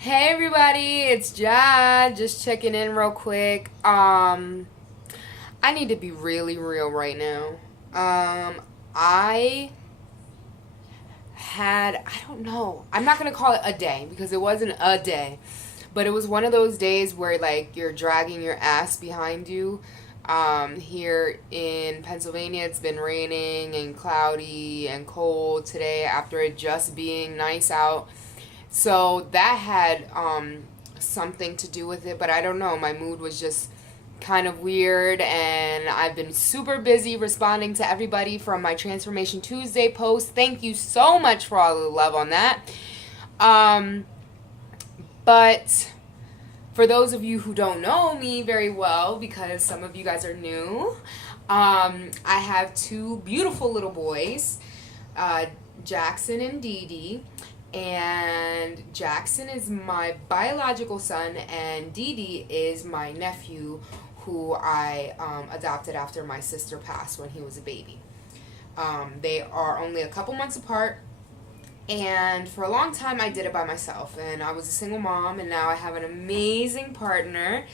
Hey everybody, it's Jad. Just checking in real quick. I need to be really real right now. I I don't know. I'm not gonna call it a day because it wasn't a day, but it was one of those days where like you're dragging your ass behind you. Here in Pennsylvania, it's been raining and cloudy and cold today after it just being nice out. So that had something to do with it, but I don't know. My mood was just kind of weird, and I've been super busy responding to everybody from my Transformation Tuesday post. Thank you so much for all the love on that. Um, but for those of you who don't know me very well, because some of you guys are new, I have two beautiful little boys, uh, Jackson and Dee Dee. And Jackson is my biological son, and Dee Dee is my nephew, who I adopted after my sister passed when he was a baby. They are only a couple months apart, and for a long time I did it by myself. And I was a single mom, and now I have an amazing partner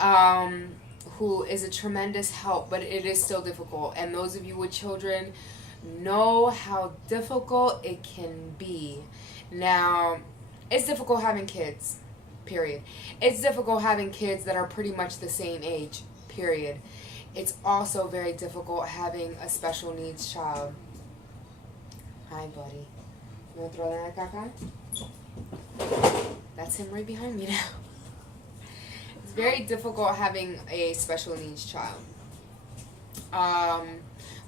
um, who is a tremendous help, but it is still difficult. And those of you with children know how difficult it can be. Now, it's difficult having kids, period. It's difficult having kids that are pretty much the same age, period. It's also very difficult having a special needs child. Hi, buddy. You want to throw that caca? That's him right behind me now. It's very difficult having a special needs child.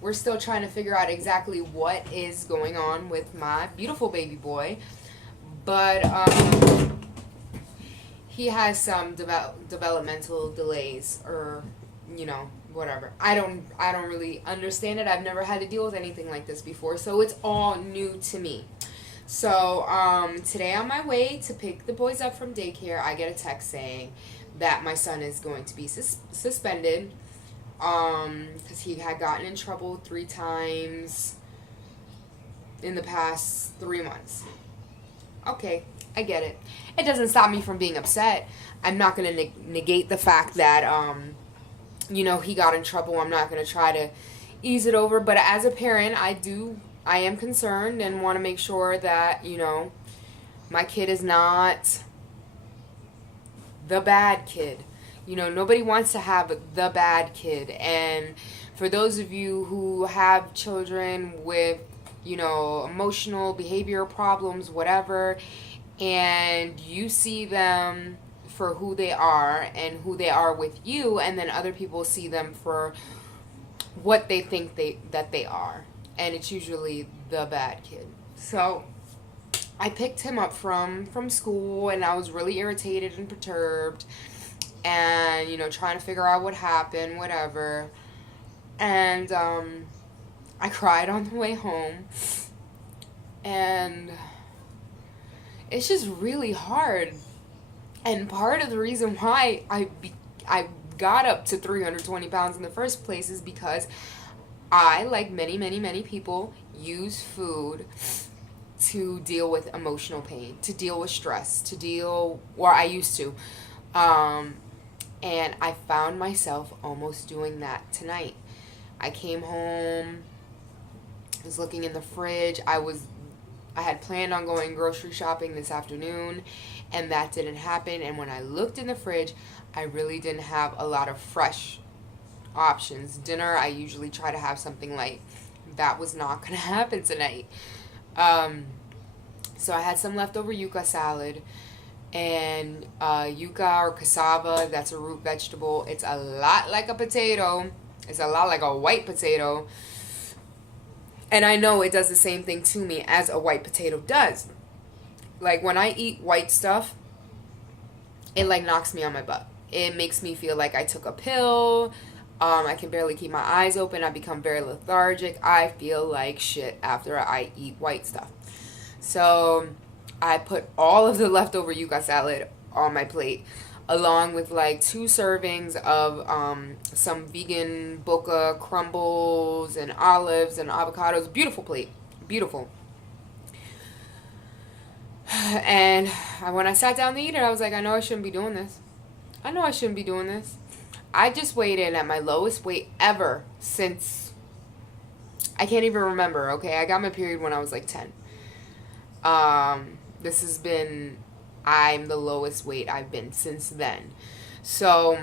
We're still trying to figure out exactly what is going on with my beautiful baby boy, but he has some developmental delays, or whatever. I don't really understand it. I've never had to deal with anything like this before, so it's all new to me. So today on my way to pick the boys up from daycare, I get a text saying that my son is going to be suspended because he had gotten in trouble 3 times in the past 3 months. Okay, I get it. It doesn't stop me from being upset. I'm not going to negate the fact that, he got in trouble. I'm not going to try to ease it over. But as a parent, I am concerned and want to make sure that, my kid is not the bad kid. Nobody wants to have the bad kid. And for those of you who have children with, emotional, behavioral problems, whatever, and you see them for who they are and who they are with you, and then other people see them for what they think that they are. And it's usually the bad kid. So I picked him up from school, and I was really irritated and perturbed, and trying to figure out what happened, whatever. And I cried on the way home, and it's just really hard. And part of the reason why I got up to 320 pounds in the first place is because I, like many, many, many people, use food to deal with emotional pain, to deal with stress, or I used to. And I found myself almost doing that tonight. I came home, was looking in the fridge. I had planned on going grocery shopping this afternoon, and that didn't happen. And when I looked in the fridge, I really didn't have a lot of fresh options. Dinner, I usually try to have something light. That was not going to happen tonight. So I had some leftover yuca salad, and yuca or cassava, that's a root vegetable. It's a lot like a potato. It's a lot like a white potato. And I know it does the same thing to me as a white potato does. Like when I eat white stuff, it like knocks me on my butt. It makes me feel like I took a pill. I can barely keep my eyes open. I become very lethargic. I feel like shit after I eat white stuff. So I put all of the leftover yuca salad on my plate, along with like 2 servings of some vegan boca crumbles and olives and avocados. Beautiful plate. Beautiful. And when I sat down to eat it, I was like, I know I shouldn't be doing this. I know I shouldn't be doing this. I just weighed in at my lowest weight ever since I can't even remember. Okay, I got my period when I was like 10. This has been, I'm the lowest weight I've been since then. So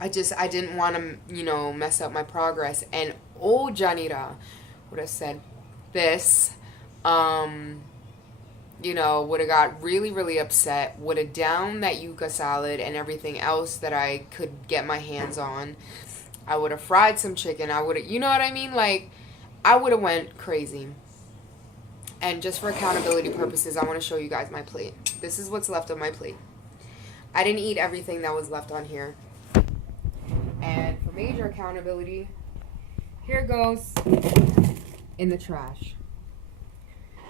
I didn't want to, mess up my progress. And old Janira would have said this, would have got really, really upset, would have downed that yuca salad and everything else that I could get my hands on. I would have fried some chicken. I would have, you know what I mean? Like, I would have went crazy. And just for accountability purposes, I want to show you guys my plate. This is what's left of my plate. I didn't eat everything that was left on here. And for major accountability, here goes in the trash.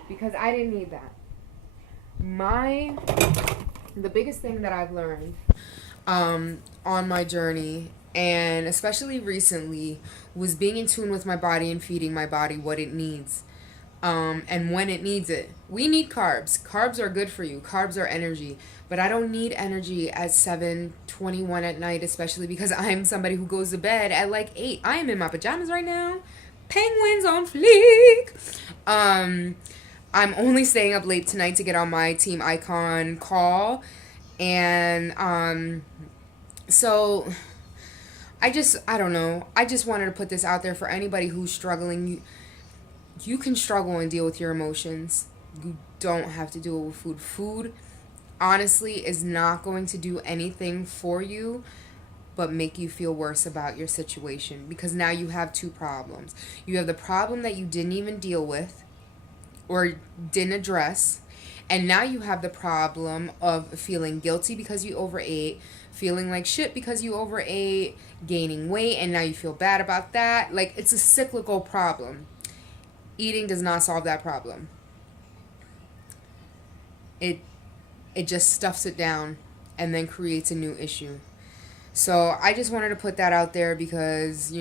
Because I didn't need that. The biggest thing that I've learned on my journey, and especially recently, was being in tune with my body and feeding my body what it needs. And when it needs it. We need carbs. Carbs are good for you. Carbs are energy. But I don't need energy at 7:21 at night, especially because I'm somebody who goes to bed at like 8. I am in my pajamas right now. Penguins on fleek. I'm only staying up late tonight to get on my Team Icon call. And so I don't know. I just wanted to put this out there for anybody who's struggling. You can struggle and deal with your emotions. You don't have to do it with food. Food, honestly, is not going to do anything for you but make you feel worse about your situation, because now you have two problems. You have the problem that you didn't even deal with or didn't address, and now you have the problem of feeling guilty because you overate, feeling like shit because you overate, gaining weight, and now you feel bad about that. Like, it's a cyclical problem. Eating does not solve that problem. It just stuffs it down and then creates a new issue. So I just wanted to put that out there because,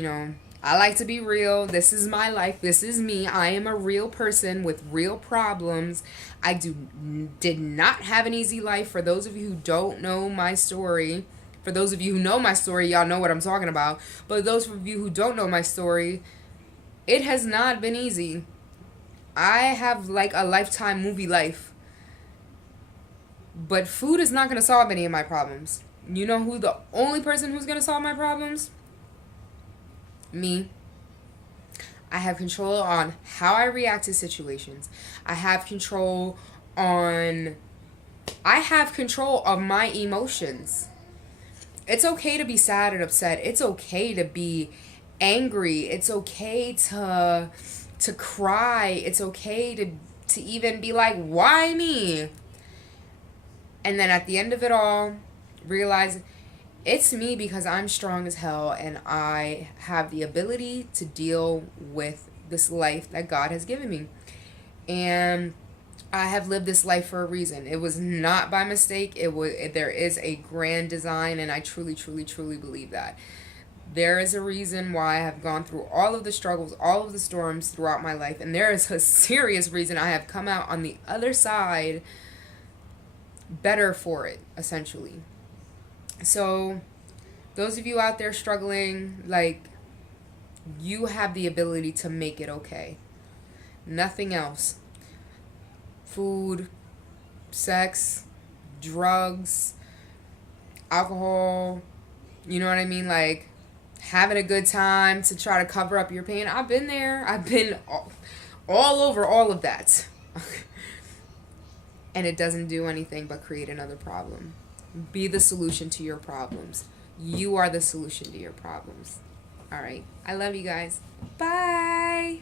I like to be real. This is my life. This is me. I am a real person with real problems. I did not have an easy life. For those of you who don't know my story, for those of you who know my story, y'all know what I'm talking about. But those of you who don't know my story, it has not been easy. I have like a Lifetime movie life. But food is not going to solve any of my problems. You know who the only person who's going to solve my problems? Me. I have control on how I react to situations. I have control of my emotions. It's okay to be sad and upset. It's okay to be angry. It's okay to cry. It's okay to even be like, why me? And then at the end of it all, realize it's me because I'm strong as hell and I have the ability to deal with this life that God has given me. And I have lived this life for a reason. It was not by mistake. There is a grand design, and I truly, truly, truly believe that. There is a reason why I have gone through all of the struggles, all of the storms throughout my life, and there is a serious reason I have come out on the other side better for it, essentially. So, those of you out there struggling, like, you have the ability to make it okay. Nothing else. Food, sex, drugs, alcohol, you know what I mean? Like, having a good time to try to cover up your pain. I've been there. I've been all over all of that. And it doesn't do anything but create another problem. Be the solution to your problems. You are the solution to your problems. All right. I love you guys. Bye.